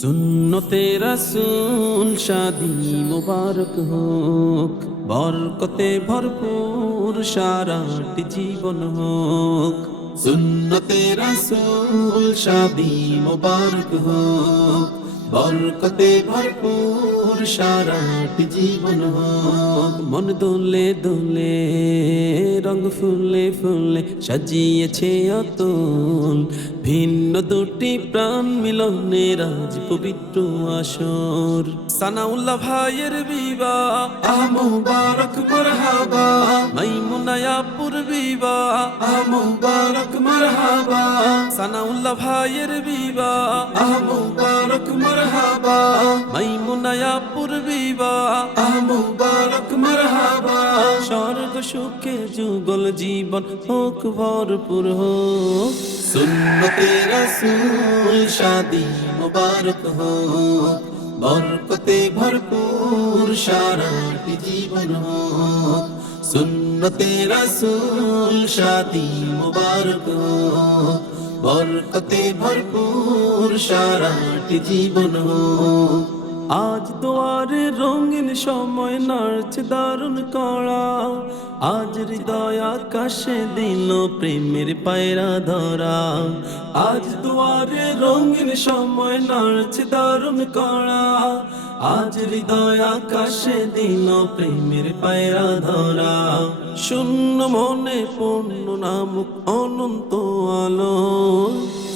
সুন্নতে রাসূল শাদি মুবারক হোক, বরকতে ভরপুর সারাটি জীবন হোক। সুন্নতে রাসূল শাদি মুবারক হোক, বরকতে ভরপুর সারাটি জীবন হোক। মন দোলে দোলে, রঙ ফুলে ফুলে সাজিয়েছে অতুল, ভিন্ন দুটি প্রাণ মিলনের আজ পবিত্র আসর। সানাউল্লাহ ভাইয়ের বিবাহ মুবারক মারহাবা, মাইমুনায়াপুর বিবাহ মুবারক মারহাবা। সানাউল্লাহ ভাইয়ের বিবাহ মুবারক মারহাবা, মাইমুনায়াপুর বিবাহ মুবারক মারহাবা। স্বর্গ সুখে যুগল জীবন হোক ভরপুর হোক। সুন্নতে রাসূল শাদি মুবারক হোক, বরকতে ভরপুর সারাটি জীবন হোক। সুন্নতে রাসূল শাদি মুবারক হোক, বরকতে ভরপুর সারাটি জীবন হোক। আজ দুয়ারে রঙিন সময় নাড়ছে দারুণ কড়া, আজ হৃদয় আকাশে দিল প্রেমের পায়রা ধরা। আজ দুয়ারে রঙিন সময় নাড়ছে দারুণ কড়া, আজ হৃদয় আকাশে দিল প্রেমের পায়রা ধরা। শূন্য মনে পূর্ণ নামক অনন্ত আলো।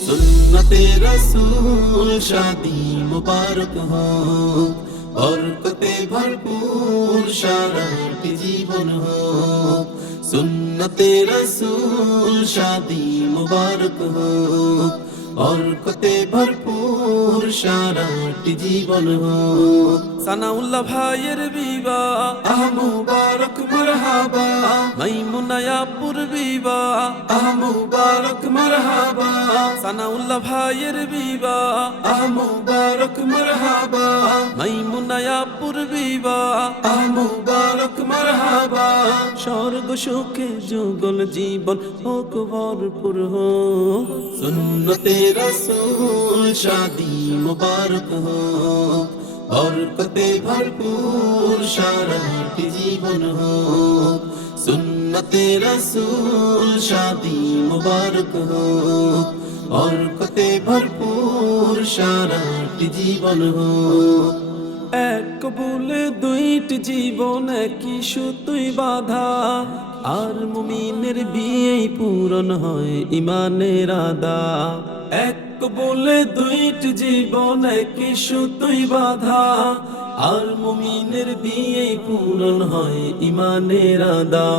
সুন্নতে রাসূল শাদি মুবারক হোক, বরকতে ভরপুর সারাটি জীবন হোক। সুন্নতে রাসূল শাদি মুবারক হোক, বরকতে ভরপুর সারাটি জীবন হোক। সানাউল্লাহ ভাইয়ের বিবাহ মুবারক মারহাবা, মাইমুনায়াপুর বিবাহ মুবারক মারহাবা। সানাউল্লাহ ভাইয়ের বিবাহ মুবারক মারহাবা, মাইমুনায়াপুর বিবাহ মুবারক মারহাবা। স্বর্গ সুখে যুগল জীবন হোক ভরপুর হোক। সুন্নতে রাসূল শাদি মুবারক হোক, বরকতে ভরপুর সারাটি জীবন হোক। সুন্নতে রাসূল শাদি মুবারক হোক, বরকতে ভরপুর সারাটি জীবন হোক। এক কবুলে দুইটি জীবন একই সুতোয় বাঁধা, আর মুমিনের বিয়েই পূরণ হয় ইমানের আদা। এক কবুলে দুইটি জীবন একই সুতোয় বাঁধা, আর মুমিনের বিয়েই পূরণ হয় ইমানের আদা।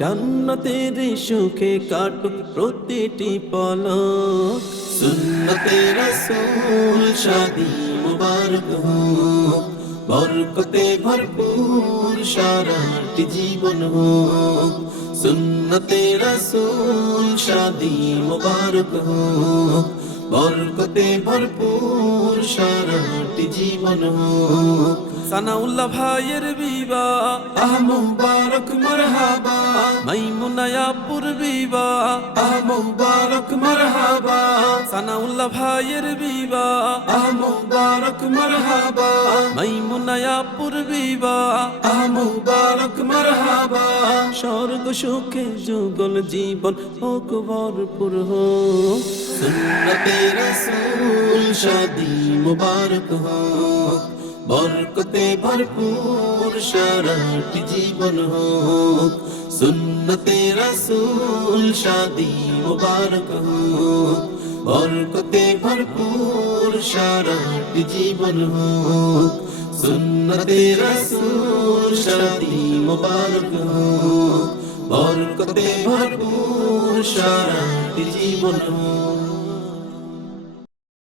জান্নাতের সুখে কাটুক প্রতিটি পলক। সুন্নতে রাসূল শাদি মুবারক হোক, বরকতে ভরপুর সারাটি জীবন হোক। সুন্নতে রাসূল শাদি মুবারক হোক, বরকতে ভরপুর সারাটি জীবন হোক। সানাউল্লাহ ভাইয়ের বিবাহ মুবারক মারহাবা, মাইমুনায়াপুর বিবাহ মুবারক মারহাবা। সানাউল্লাহ ভাইয়ের বিবাহ মুবারক মারহাবা, মাইমুনায়াপুর বিবাহ মুবারক মারহাবা। স্বর্গ সুখে যুগল জীবন হোক ভরপুর হোক। সুন্নতে রাসূল শাদি মুবারক হোক, বরকতে ভরপুর সারাটি জীবন হোক। সুন্নতে রাসূল শাদি মুবারক হোক, বরকতে ভরপুর সারাটি জীবন হোক। সুন্নতে রাসূল শাদি মুবারক হোক, বরকতে ভরপুর সারাটি জীবন হোক।